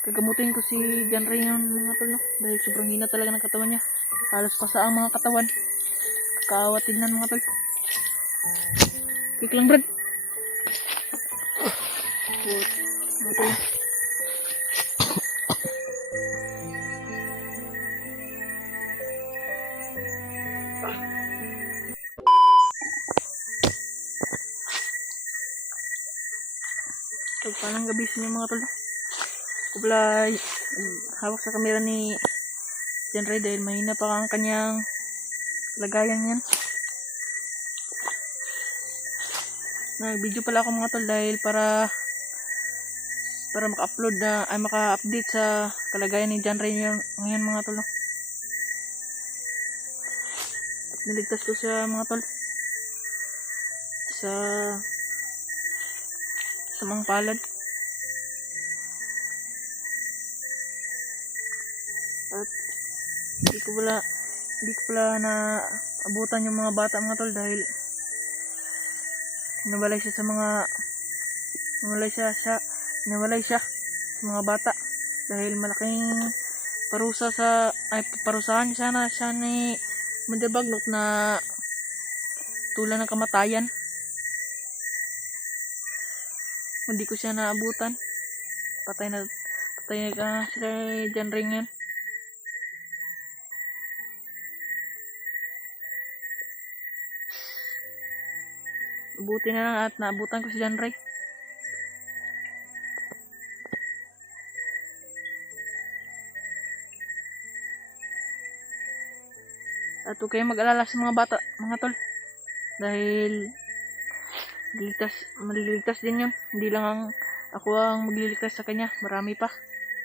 Gagamutin ko si John Ray ng mga tol, no? Dahil sobrang hina talaga ng katawan niya. Halos pasa ang mga katawan. Kakaawa tignan mga tol. Quick lang, Brad. Mga tol. Parang gabi sa inyo mga tol. Kublay hawak sa kamera ni John Ray dahil mahina pa ang kanyang lagayan yan. Nag-video pala ako mga tol dahil para maka-upload na ay maka-update sa kalagayan ni John Ray ngayon mga tol. Niligtas ko siya mga tol sa mga palad. At hindi ko pala na abutan yung mga bata mga tol dahil nawalay siya sa mga bata dahil malaking parusahan siya ni Mandabagnok na tulan ng kamatayan. Hindi ko siya naabutan. Patay ka sila John Ray ngayon. Buti na lang at naabutan ko si John Ray. At huwag kayong mag-alala sa mga bata, mga tol. Dahil maliligtas din yun. Hindi lang ako ang magliligtas sa kanya. Marami pa.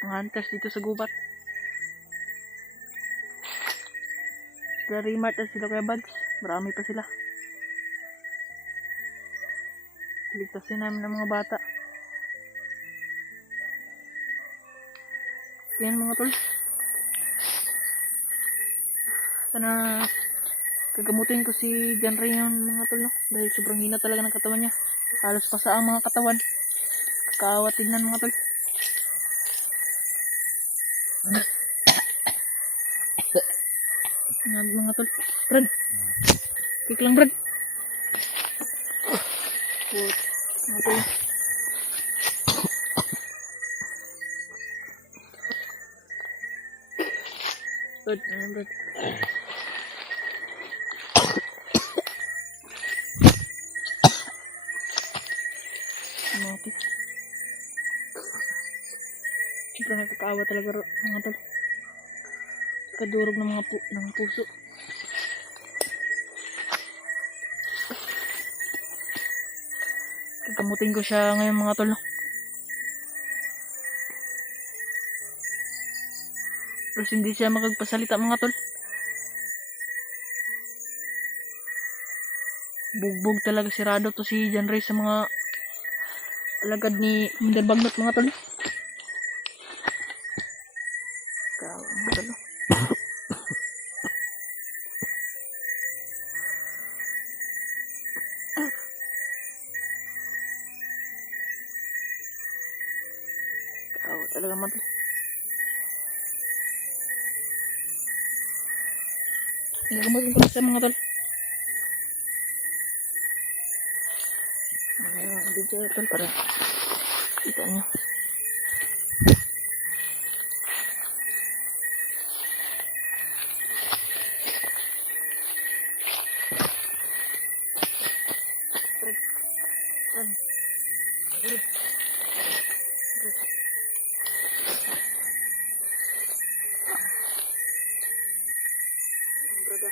Mga hunters dito sa gubat. Sila Raymart at sila Kuya Buds. Marami pa sila. Ligtasin namin ng mga bata. Yan mga tol. Sana gagamutin ko si John Ray ng mga tol, no? Dahil sobrang hina talaga ng katawan niya. Halos pasa ang mga katawan. Kakaawa tignan mga tol. Mga tol. Brad. Quick lang, Brad. Mga tol. Brad. Okay. Siyempre nakakaawa talaga mga tol. Kadurog ng ng puso. Gagamutin ko siya ngayon mga tol. Pero hindi siya makagpasalita mga tol. Bugbog talaga sirado to si John Ray sa mga alagad ni Mandabagnok mga tol. Kawa mga tol. Kawa talaga mga tol. Gagamutin ko sa mga tol. Video tol para kita nyo. Brada.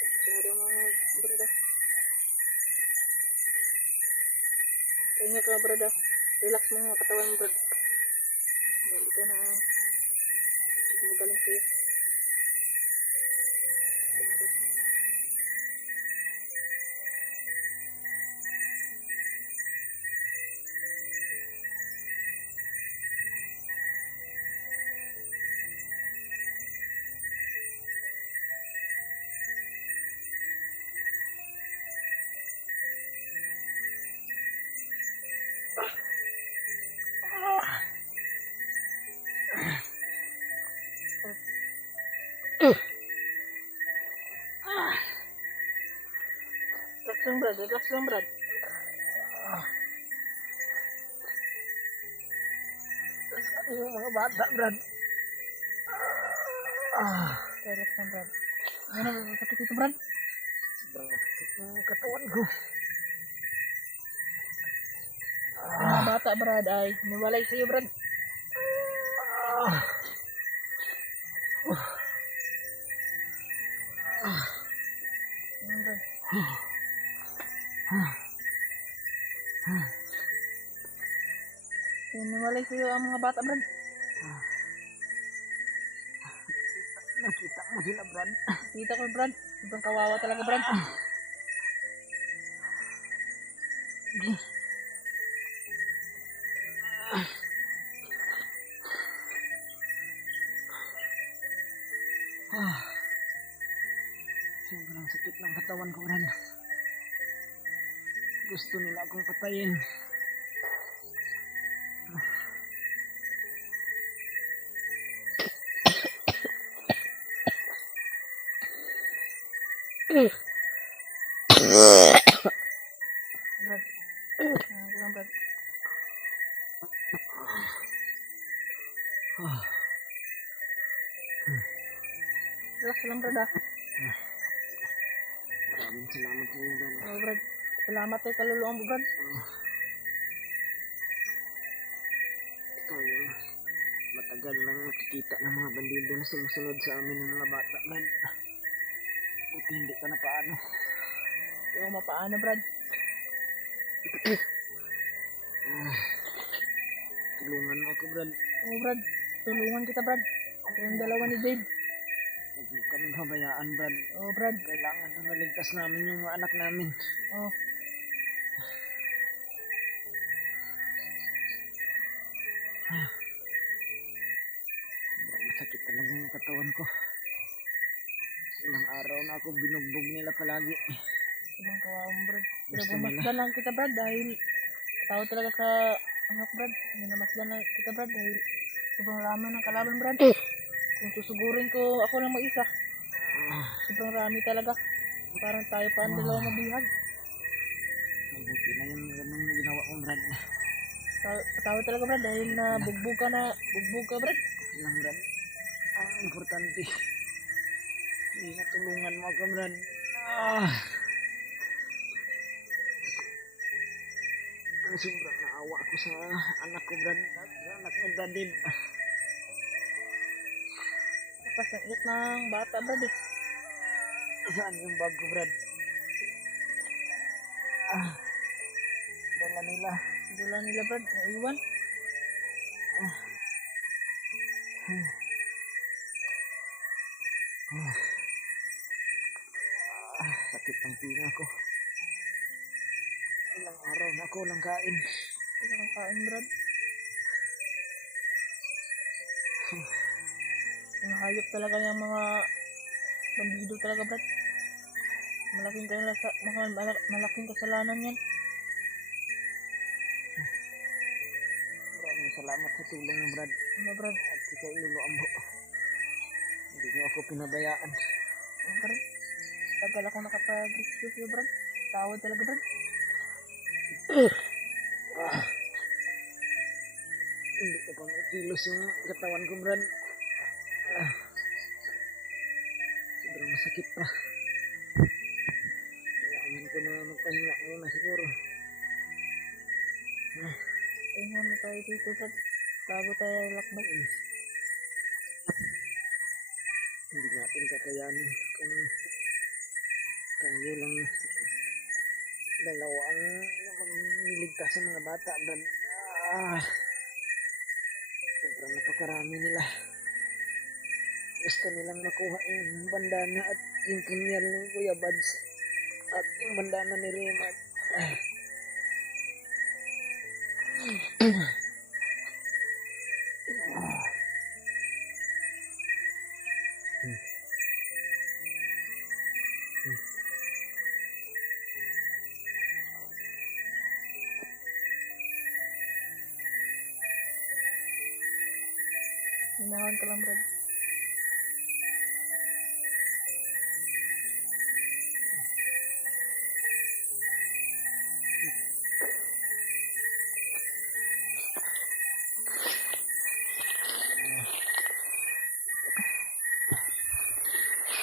Masyado mga brada. Kaya ka brada. Relax mo mga katawan mo brada. Dahil ito na magaling sa'yo. Brad. Relax lang, Brad. Yung mga bata, Brad. Relax lang, Brad. Ano na, sakit ito, Brad? Sobrang sakit ng katawan ko. Yung mga bata, Brad, ay niwalay sa'yo, Brad. Ayun, Brad. Yung niwalay sa'yo ang mga bata, Brad. Nakita mo sila, Brad. Kita ko, Brad. Sobrang kawawa talaga, Brad. Sobrang sakit ng katawan ko, Brad. Gusto nila akong patayin. Brad. Lang, Brad. Relax lang, Brad, ah. Maraming salamat sa iyo, Brad. Oh, Brad. Salamat kay kaluluwang mo, Brad. Ikaw yung matagal nang nakikita ng mga bandido na sumusunod sa amin ng mga bata, Brad. Buti hindi ka na paano. Yung mapaano, Brad. Tulungan mo ako, Brad. Oh, Brad. Tulungan kita, Brad. Yung dalawa ni Dave. Huwag mo kaming pabayaan, Brad. Oh, Brad. Kailangan na maligtas namin yung mga anak namin. Oh. Sobrang masakit talaga yung katawan ko. Ilang araw na ako binugbog nila palagi. Ibang kawawa mo, Brad. Pero Gusto bumasdan lang kita, Brad, dahil tao talaga sa anak, Brad. Minamasdan lang kita, Brad, dahil sobrang rami ng kalaban, Brad. Kung susugurin ko ako lang mag-isa, sobrang rami talaga. Parang tayo pa ang dalawang mabihag. Mabuti na yung ganun na ginawa kong, Brad. Tao talaga, Brad, dahil na bugbog ka, Brad. Lang, Brad. Ang importante, natulungan mo ako, Brad. Sobrang naawa ako sa anak ko, Brad. Anak mo, Brad, din. Tapos ang iyot ng bata, Brad, eh. Saan yung bag ko, Brad? Dala nila. Dula nila, Brad, naiwan. Sakit ang tinga ko. Ilang araw na ako lang kain. Wala kang kain, Brad. Ang hayop talaga yung mga bandido talaga, Brad. Malaking kasalanan yan. Maraming salamat sa tulong mo, Brad. Ano, Brad? At ikaw, Lolo Ambo. Hindi niyo ako pinabayaan. Ano, Brad? Tagal ako nakapag-rescue sa'yo, Brad. Tawad talaga, Brad. Hindi ko pang kilos yung katawan ko, Brad. Sobrang masakit pa. Kailangan ko na magpahinga muna siguro. Tingnan mo tayo dito, Brad. Bago tayo lakbay. Hindi natin kakayanin kung tayo lang dalawa ang magliligtas sa mga bata, Brad. Sobrang napakarami nila. Gusto nilang makuha yung bandana at yung punyal ni Kuya Bads at yung bandana ni Raymond. Limahan ka lang, Brad.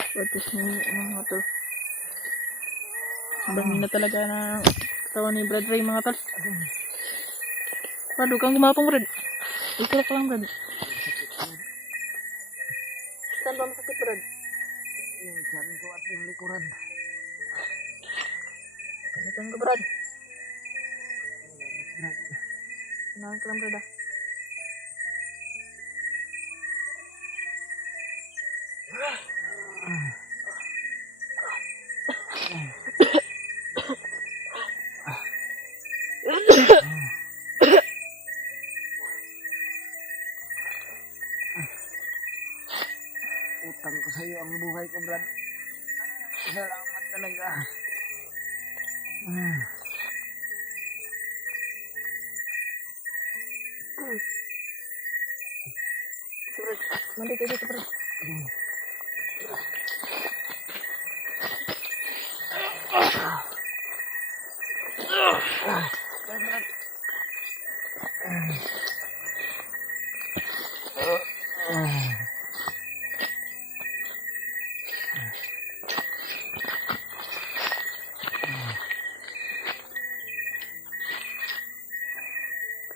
Practice mo mga tol. Sobrang hina talaga ng katawan ni Brad Ray mga tol. Brad, huwag kang gumapong Brad. Ikulak ka lang Brad. Saan ba masakit Brad? Yung tiyan ko at yung likuran. Saan ka Brad? Brad. Sinahan ka lang Brad ah. Utang ko sa iyo ang buhay ko, Brad. Salamat talaga. Ito Brad, mandi kayo dito Brad. Brad, Brad.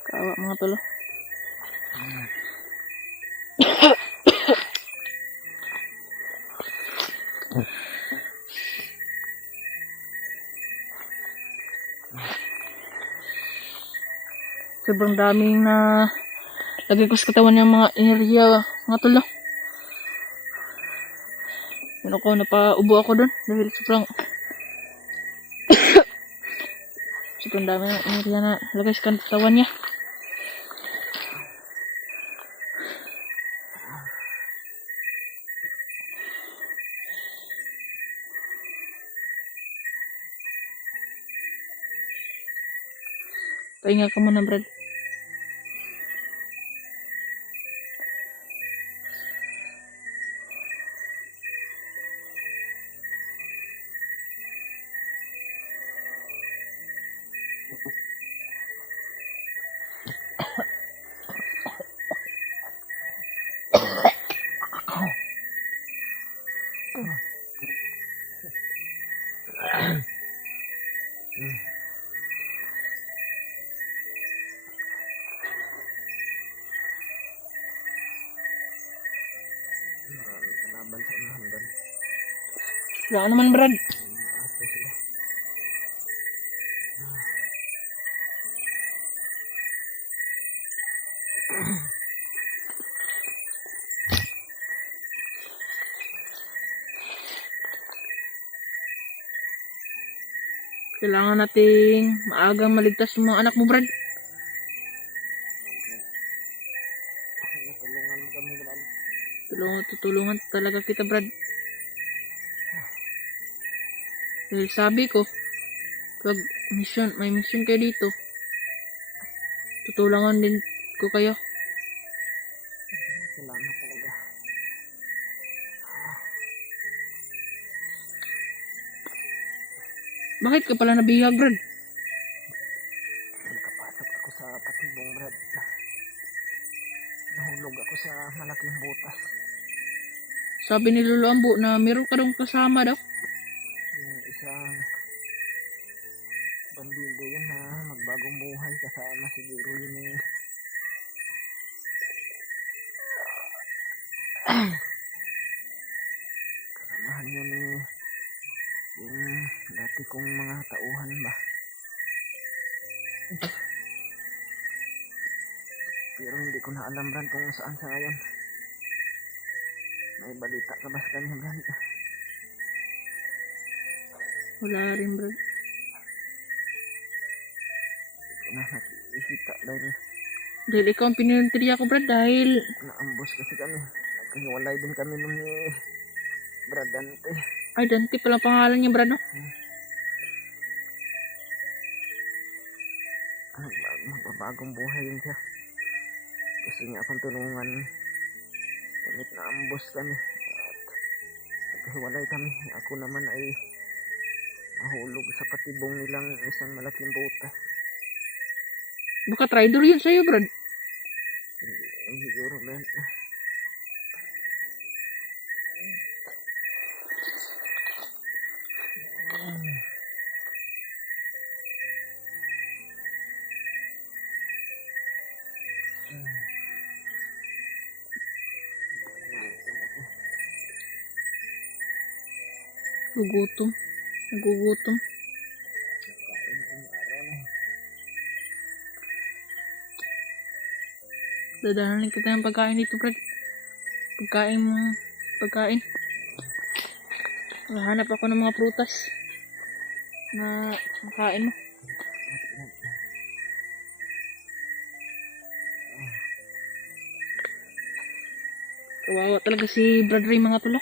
Kawa mga tolo. Sobrang daming na lagay ko sa katawan ng mga enerhiya mga tolo. Ano ko, napaubo ako dun dahil sobrang dami ng enerhiya na lagay sa katawan niya. Pahinga ka muna Brad. Laban sa unahan doon. Wala naman Brad. Maasa sila. Kailangan nating maagang maligtas yung mga anak mo Brad. Natulungan mo kami, Brad. Tutulungan talaga kita Brad. Dahil sabi ko, pag may mission kayo dito, tutulungan din ko kayo. Salamat talaga. Bakit ka pala nabihag Brad? Nakapasok ako sa patibong, Brad. Nahulog ako sa malaking butas. Sabi ni Lolo Ambo na meron ka dong kasama daw. Yung isang bandido yun na magbagong buhay, kasama siguro yun eh. Kasamahan yun eh. Yung dati kong mga tauhan ba. Pero hindi ko na alam, Brad, kung saan sa ngayon. May balita ka ba sa kanya, Brad? Wala rin Brad. Hindi ko na nakikita Dahil ikaw ang pinuntirya ko Brad dahil naambos kasi kami. Nagkahiwalay din kami nung ni Brad Dante. ay Dante pala pangalan niya Brad no? Magbabagong buhay yun siya. Gusto niya akong tulungan. Ngunit naambos kami. At nagkahiwalay kami. Ako naman ay nahulog sa patibong nilang isang malaking butas. Baka traitor yun sa'yo Brad. Hindi siguro, Brad. Gugutom. Nagugutom. Kain ang araw na. Dadahanin kita ng pagkain dito, Brad. Pagkain mo. Pagkain. Hanap ako ng mga prutas na makain mo. Kawawa talaga si Brad Ray mga tula.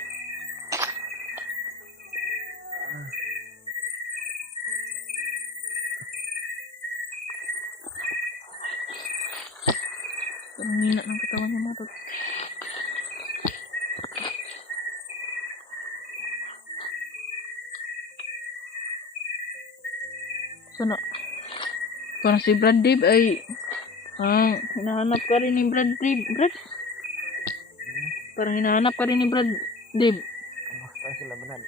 Ang hina ng katawan niya mga tula. Sana parang si Brad Dave ay hinahanap ka rin ni Brad Dave. Brad? Parang hinahanap ka rin ni Brad Dave. Kamusta sila Brad?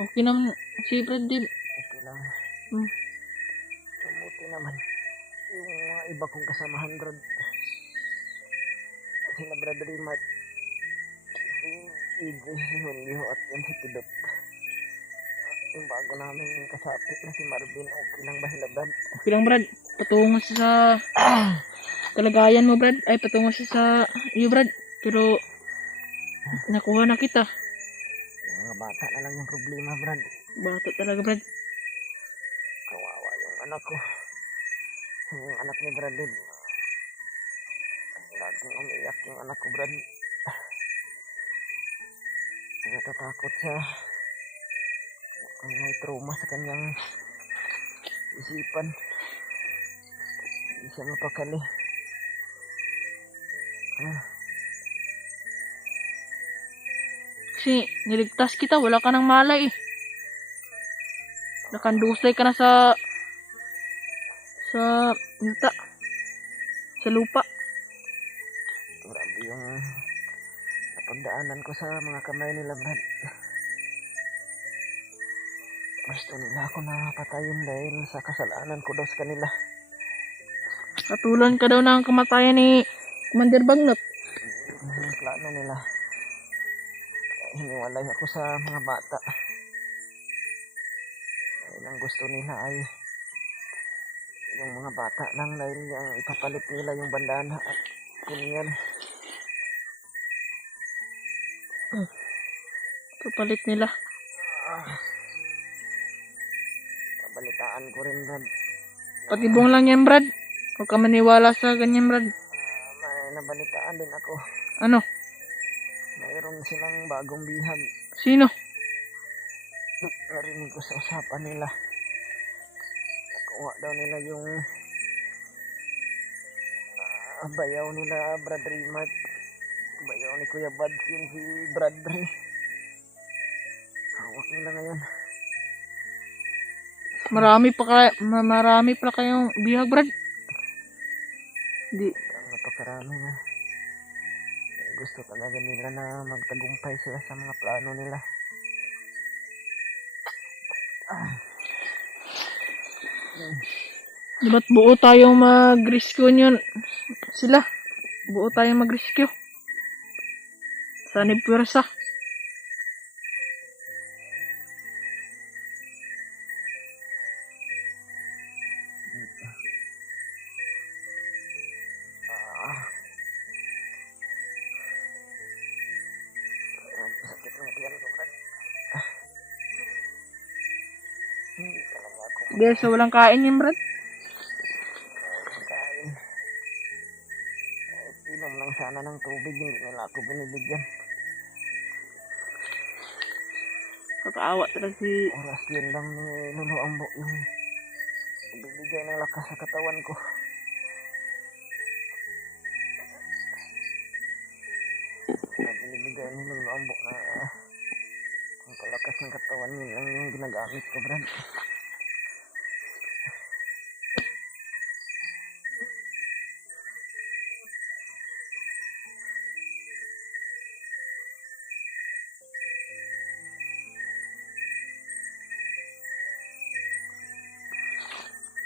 Okay naman si Brad Dave. Okay lang. Hmm. Mabuti naman. Yung mga iba kong kasamahan Brad. Sila Brad Rimat. Si EJ, si Julio at yan si Pidot. Yung bago namin kasapit na si Marvin. Okay lang ba sila Brad? Okay lang Brad. Patungo siya sa kalagayan mo Brad. Ay patungo siya sa iyo Brad. Pero nakuha na kita. Yung mga bata na lang yung problema Brad. Bata talaga Brad. Kawawa yung anak ko. Yung anak ni Brad din. Laging umiiyak yung anak ko Brad. Natatakot siya. Kung may trauma sa kanyang isipan. Hindi siya mapakali. Kasi niligtas kita. Wala ka ng malay eh. Nakandusay ka na sa yuta. Sa lupa. Grabe yung napagdaanan ko sa mga kamay nila Brad. Gusto nila ako na patayin dahil sa kasalanan ko daw sa kanila. Katulan ka daw ng kamatayan ni Commander Bagnot. Yung plano nila. Hiniwalay ako sa mga bata. Dahil ang gusto nila ay yung mga bata lang dahil yung ipapalit nila yung bandana at kunyan. Papalit nila. Nabalitaan ko rin Brad. Patibong lang yan Brad. Huwag ka maniwala sa ganyan Brad. May nabalitaan din ako. Ano? Mayroon silang bagong bihag. Sino? Narinig ko sa usapan nila. Nakuha daw nila yung bayaw nila Brad Rimat. Bayaw ni Kuya Bad yun si Brad Ray. Hawak nila ngayon. Marami pa kayong bihag Brad. Di. Ang napakarami na. Gusto talaga nila na magtagumpay sila sa mga plano nila. Diba't buo tayong mag-rescue nyo sila. Buo tayong mag-rescue. Sanib pwersa. Sakit ng tiyan ko, Brad. Hindi talaga ako Guys, so walang kain yan Brad. makain. Inom lang sana ng tubig, hindi nila ako binibigyan. Kakaawa talaga si... Oras yun lang ni Lolo Ambo yung bibigay ng lakas sa katawan ko. Binibigay ni Lolo Ambo na ang palakas ng katawan yun lang yung ginagamit ko, Brad.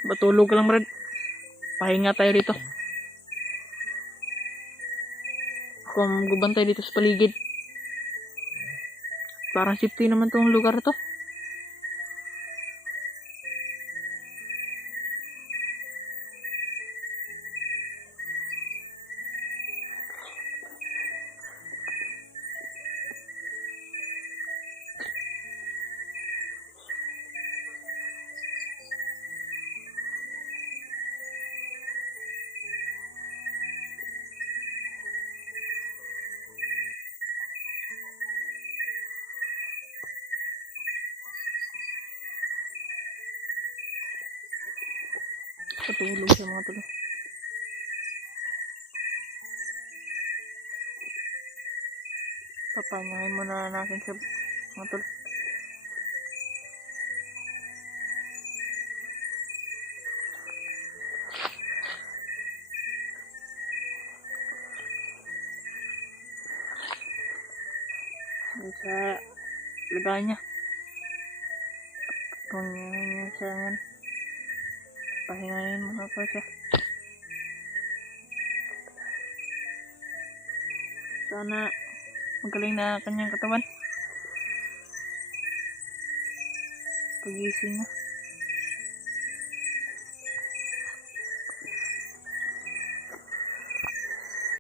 Batulog ka lang Brad. Pahinga tayo dito. Kung gubantay dito sa paligid. Parang safety naman tong lugar to. Patulog siya mga tol. Papanyahin muna natin siya mga tol. Sa lagay niya. Panyahin niya siya ngayon. Pahingayin muna ko siya. Sana magaling na kanyang katawan. Pagising niya.